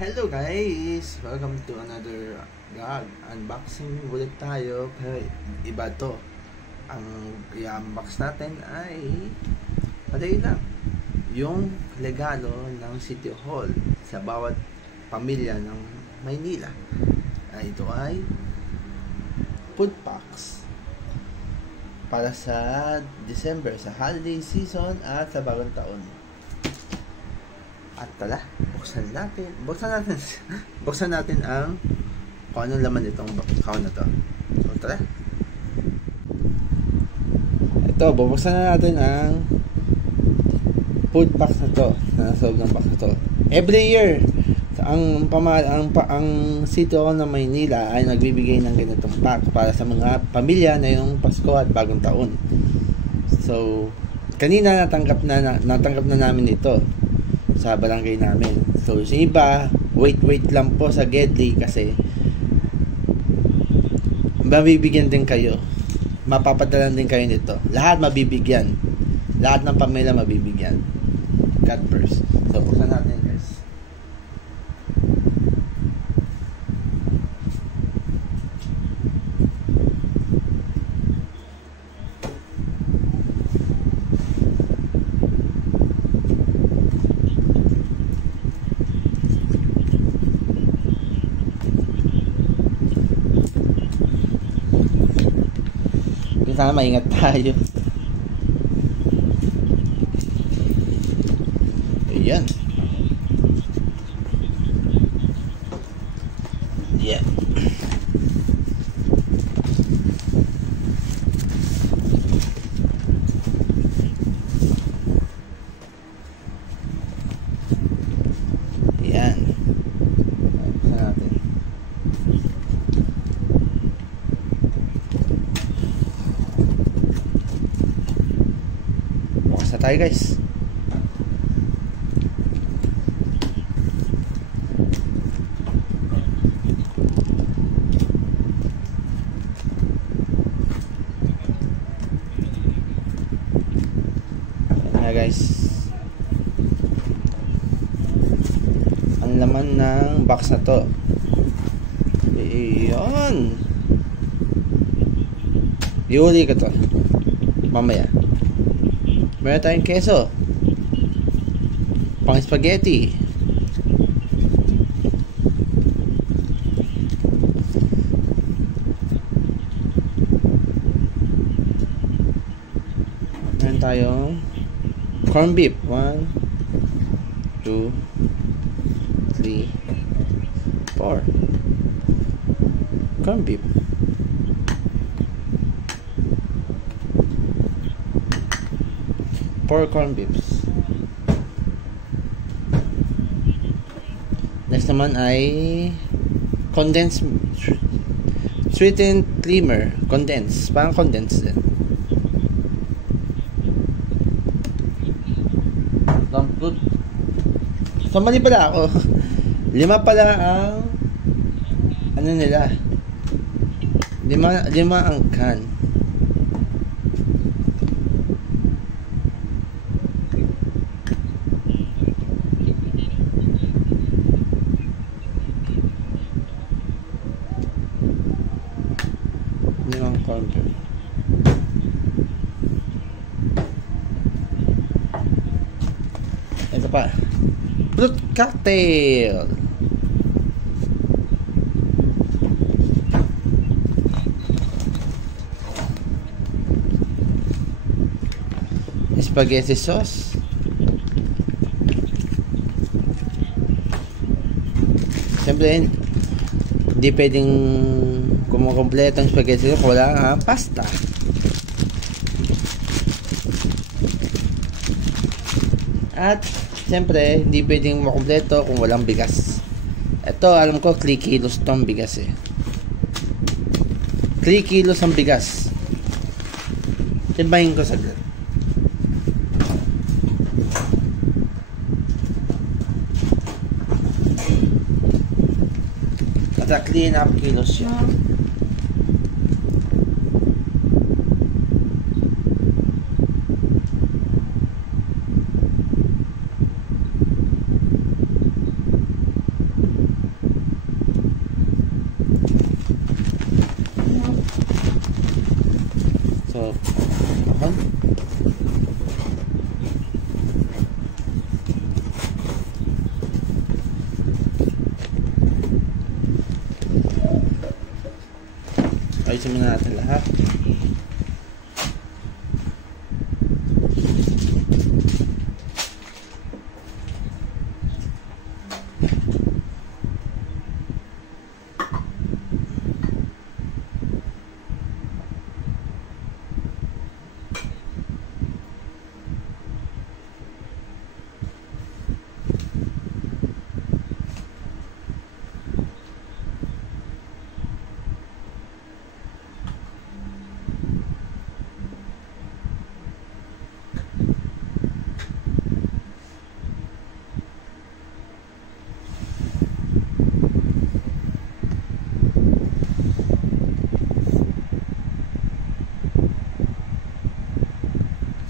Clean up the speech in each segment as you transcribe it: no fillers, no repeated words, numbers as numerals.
Hello guys! Welcome to another vlog. Unboxing ulit tayo, pero iba to. Ang i-unbox natin ay madali lang. Yung regalo ng City Hall sa bawat pamilya ng Maynila. Ito ay food packs para sa December, sa holiday season at sa bagong taon. At tala, buksan natin ang kung anong laman itong kahon na to. So tala. Ito, bubuksan na natin ang food packs na to, na nasa loob ng box na to. Every year, ang City Hall ng Maynila ay nagbibigay ng ganitong pack para sa mga pamilya na yung Pasko at bagong taon. So, kanina natanggap na namin ito sa barangay namin. So, yung iba, wait lang po sa Gedli kasi mabibigyan din kayo. Mapapadalan din kayo nito. Lahat mabibigyan. Lahat ng pamilya mabibigyan. God first. So, buksan natin guys. Sana maingat tayo. Ayan. Yeah. Ayan. Buksan natin. Bukas na tayo guys. Ayan guys. Ang laman ng box na to. Ayan. Iuli ko to mamaya. Meron tayong keso, pang spaghetti, meron tayong corn beef, 1, 2, 3, 4 corn beef. Corn beefs. Next naman ay condensed sweetened creamer. Condensed. Parang condensed din. Good. So mali pala ako. 5 pala ang ano nila. 5 ang can. Corn beef. Ito pa, fruit cocktail. Spaghetti sauce. Siyempre hindi pwedeng kumukompleto ang spaghetti kung wala ang pasta. At siyempre hindi pwedeng makompleto kung walang bigas. Ito alam ko 3 kilos tong bigas eh. 3 kilos ang bigas. Timbahin ko saglit. At 3.5 kilos yan. Alisin muna natin lahat.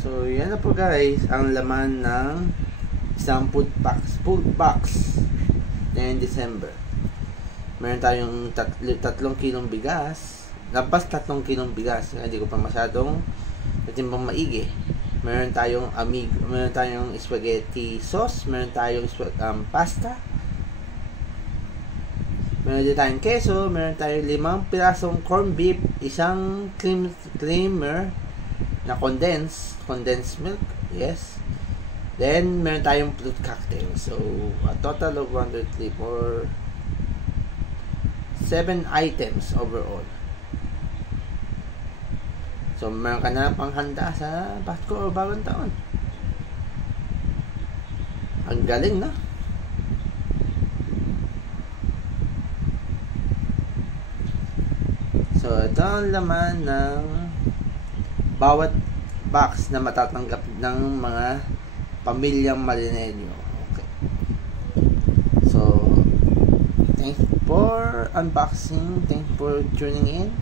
So, yan na po guys, ang laman ng isang food box ngayong December. Meron tayong 3 kilong bigas, lampas 3 kilong bigas, hindi ko pa masyadong natimbang maigi. Meron tayong meron tayong spaghetti sauce, meron tayong pasta, meron din tayong keso, meron tayong 5 pirasong corned beef, isang creamer na condensed milk, yes. Then meron tayong fruit cocktail. So a total of 1, 2, 3, 4, 7 items overall. So meron ka na panghanda sa Pasko o Bagong Taon. Ang galing, na. So ito ang laman ng bawat box na matatanggap ng mga pamilyang Malinenyo. Okay. So, thanks for unboxing. Thanks for tuning in.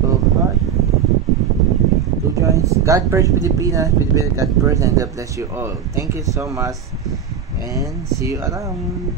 So, God first, Pilipinas, God first, and God bless you all. Thank you so much, and see you around.